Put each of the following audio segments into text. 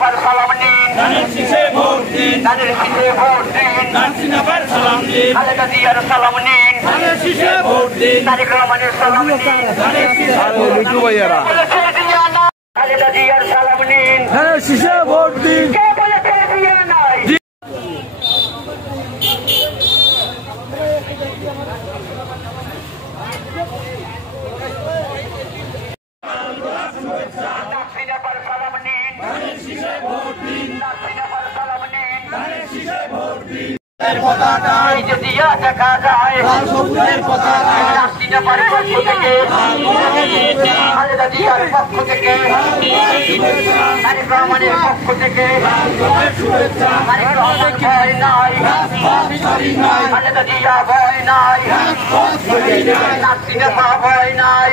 पर सलाम नीन शीशे भोट दिन सलाम नीन खालेदा जियार सलाम नीन शीशे भोट दिन तारिक रहमाনের सलाम नीन लुटू भाइयारा खालेदा जियार सलाम नीन शीशे भोट दिन কে বলেছে জিয়া নাই दिया দেখা যায় রাষ্ট্রীয় পক্ষ থেকে খালেদা জিয়ার পক্ষ থেকে তারেক রহমানের পক্ষ থেকে তারেক রহমান ভয় নাই খালেদা জিয়া ভয় নাই রাষ্ট্রীয় ভয় নাই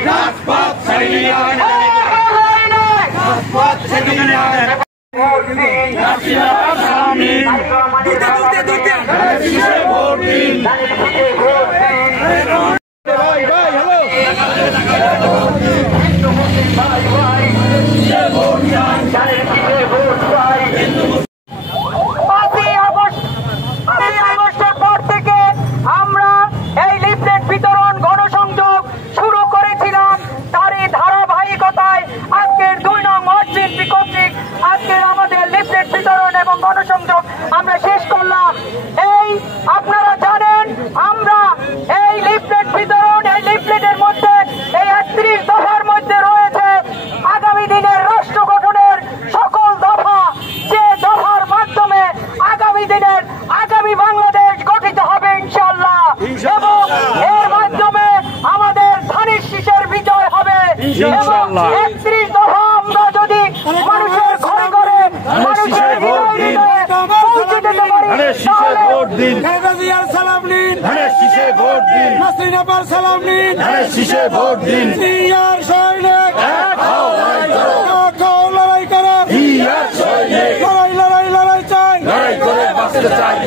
গণসংযোগ আমরা শেষ করলাম। এই আপনারা জানেন আমরা এই লিফলেট বিতরণ এই লিফলেটের মধ্যে এই ৩১ দফার মধ্যে রয়েছে আগামী দিনের রাষ্ট্র গঠনের সকল দফা, যে দফার মাধ্যমে আগামী দিনের আগামী বাংলাদেশ গঠিত হবে ইনশাআল্লাহ, এবং এর মাধ্যমে আমাদের ধানের শীষের বিজয় হবে। এবং ৩১ দফা আমরা যদি মানুষের ঘরে ঘরে মানুষের ভোট দিন, খালেদা জিয়ার সালাম নিন, ধানের শীষে ভোট দিন, নাসরিন আপার সালাম নিন, ধানের শীষে ভোট দিন, জিয়ার সৈনিক লড়াই করো, জিয়ার সৈনিক লড়াই চাই, লড়াই করে বাঁচতে চাই।